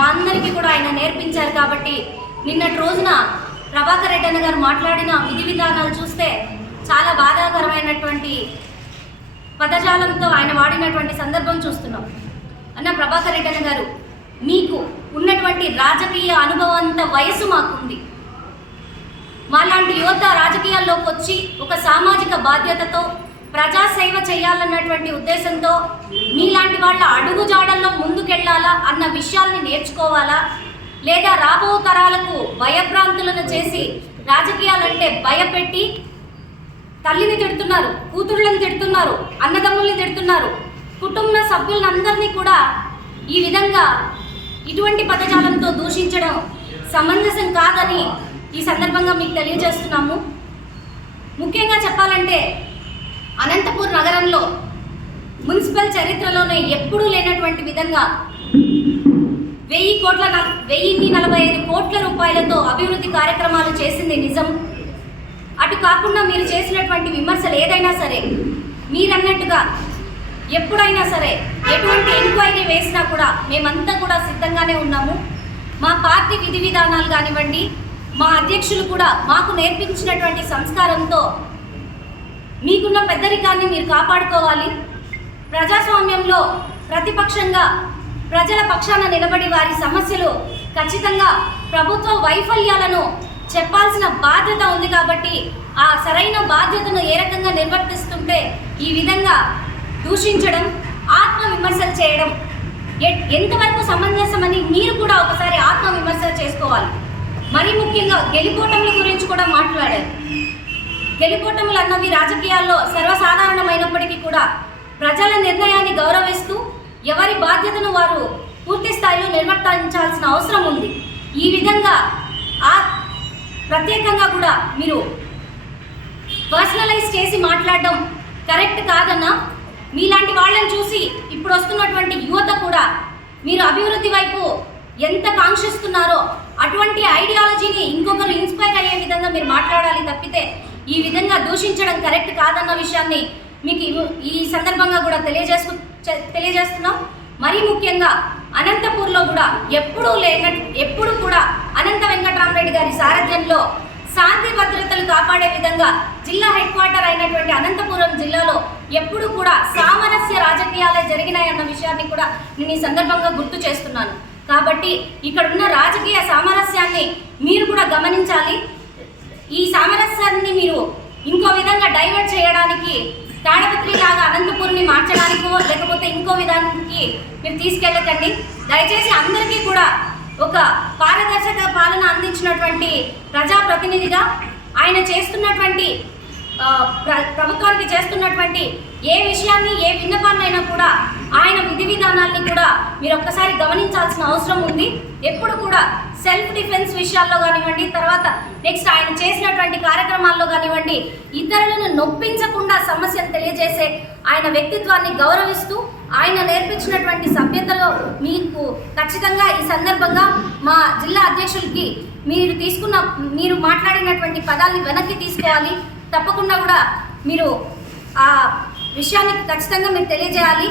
మా అందరికీ కూడా ఆయన నేర్పించారు కాబట్టి నిన్నటి రోజున ప్రభాకర్ రెడ్డి అన్న గారు మాట్లాడిన విధి విధానాలు చూస్తే చాలా బాధాకరమైనటువంటి పదజాలంతో ఆయన వాడినటువంటి సందర్భం చూస్తున్నాం. అన్న ప్రభాకర్ రెడ్డి అన్న గారు మీకు ఉన్నటువంటి రాజకీయ అనుభవంత వయసు మాకుంది. మాలాంటి యువత రాజకీయాల్లోకి వచ్చి ఒక సామాజిక బాధ్యతతో ప్రజాసేవ చేయాలన్నటువంటి ఉద్దేశంతో మీలాంటి వాళ్ళ అడుగుజాడల్లో జాడల్లో విషయాల్ని నేర్చుకోవాలా? లేదా రాబో తరాలకు భయభ్రాంతులను చేసి రాజకీయాలంటే భయపెట్టి తల్లిని తిడుతున్నారు కూతుళ్ళని తిడుతున్నారు అన్నదమ్ముల్ని తిడుతున్నారు. కుటుంబ సభ్యులందరినీ కూడా ఈ విధంగా ఇటువంటి పదజాలంతో దూషించడం సమంజసం కాదని ఈ సందర్భంగా మీకు తెలియజేస్తున్నాము. ముఖ్యంగా చెప్పాలంటే అనంతపూర్ నగరంలో మున్సిపల్ చరిత్రలోనే ఎప్పుడూ లేనటువంటి విధంగా వెయ్యి కోట్ల వెయ్యిన్ని నలభై ఐదు కోట్ల రూపాయలతో అభివృద్ధి కార్యక్రమాలు చేసింది నిజం. అటు కాకుండా మీరు చేసినటువంటి విమర్శలు ఏదైనా సరే మీరన్నట్టుగా ఎప్పుడైనా సరే ఎటువంటి ఎంక్వైరీ వేసినా కూడా మేమంతా కూడా సిద్ధంగానే ఉన్నాము. మా పార్టీ విధి విధానాలు కానివ్వండి మా అధ్యక్షులు కూడా మాకు నేర్పించినటువంటి సంస్కారంతో మీకున్న పెద్దరికాన్ని మీరు కాపాడుకోవాలి. ప్రజాస్వామ్యంలో ప్రతిపక్షంగా ప్రజల పక్షాన నిలబడి వారి సమస్యలు ఖచ్చితంగా ప్రభుత్వ వైఫల్యాలను చెప్పాల్సిన బాధ్యత ఉంది కాబట్టి ఆ సరైన బాధ్యతను ఏ రకంగా నిర్వర్తిస్తుంటే ఈ విధంగా దూషించడం ఆత్మవిమర్శలు చేయడం ఎంతవరకు సమంజసమని మీరు కూడా ఒకసారి ఆత్మవిమర్శలు చేసుకోవాలి. మరీ ముఖ్యంగా గెలిపోటముల గురించి కూడా మాట్లాడారు. గెలిపోటములు అన్నవి రాజకీయాల్లో సర్వసాధారణమైనప్పటికీ కూడా ప్రజల నిర్ణయాన్ని గౌరవిస్తూ ఎవరి బాధ్యతను వారు పూర్తి స్థాయిలో నిర్వర్తించాల్సిన అవసరం ఉంది. ఈ విధంగా ఆ ప్రత్యేకంగా కూడా మీరు పర్సనలైజ్ చేసి మాట్లాడడం కరెక్ట్ కాదన్నా మీలాంటి వాళ్ళని చూసి ఇప్పుడు వస్తున్నటువంటి యువత కూడా మీరు అభివృద్ధి వైపు ఎంత కాంక్షిస్తున్నారో అటువంటి ఐడియాలజీని ఇంకొకరు ఇన్స్పైర్ అయ్యే విధంగా మీరు మాట్లాడాలి తప్పితే ఈ విధంగా దూషించడం కరెక్ట్ కాదన్న విషయాన్ని మీకు ఈ సందర్భంగా కూడా తెలియజేసు తెలియజేస్తున్నాం. మరీ ముఖ్యంగా అనంతపూర్లో కూడా ఎప్పుడూ లేక ఎప్పుడు కూడా అనంత వెంకటరామరెడ్డి గారి సారథ్యంలో శాంతి భద్రతలు కాపాడే విధంగా జిల్లా హెడ్ క్వార్టర్ అయినటువంటి అనంతపురం జిల్లాలో ఎప్పుడు కూడా సామరస్య రాజకీయాలే జరిగినాయన్న విషయాన్ని కూడా నేను ఈ సందర్భంగా గుర్తు చేస్తున్నాను. కాబట్టి ఇక్కడ ఉన్న రాజకీయ సామరస్యాన్ని మీరు కూడా గమనించాలి. ఈ సామరస్యాన్ని మీరు ఇంకో విధంగా డైవర్ట్ చేయడానికి తాడపత్రి లాగా అనంతపూర్ని మార్చడానికో లేకపోతే ఇంకో విధానానికి మీరు తీసుకెళ్ళకండి. దయచేసి అందరికీ కూడా ఒక పారదర్శక పాలన అందించినటువంటి ప్రజాప్రతినిధిగా ఆయన చేస్తున్నటువంటి ప్రభుత్వానికి చేస్తున్నటువంటి ఏ విషయాన్ని ఏ విన్నపాన్నైనా కూడా ఆయన విధి విధానాల్ని కూడా మీరు ఒక్కసారి గమనించాల్సిన అవసరం ఉంది. ఎప్పుడు కూడా సెల్ఫ్ డిఫెన్స్ విషయాల్లో కానివ్వండి తర్వాత నెక్స్ట్ ఆయన చేసినటువంటి కార్యక్రమాల్లో కానివ్వండి ఇతరులను నొప్పించకుండా సమస్యను తెలియజేసే ఆయన వ్యక్తిత్వాన్ని గౌరవిస్తూ ఆయన నేర్పించినటువంటి సభ్యతలో మీకు ఖచ్చితంగా ఈ సందర్భంగా మా జిల్లా అధ్యక్షులకి మీరు తీసుకున్న మీరు మాట్లాడినటువంటి పదాల్ని వెనక్కి తీసుకోవాలి. తప్పకుండా కూడా మీరు ఆ విషయాన్ని ఖచ్చితంగా మీరు తెలియజేయాలి.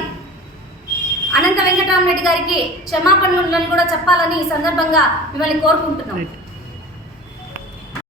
అనంత వెంకటరామరెడ్డి గారికి క్షమాపణలు కూడా చెప్పాలని ఈ సందర్భంగా మిమ్మల్ని కోరుకుంటున్నాం.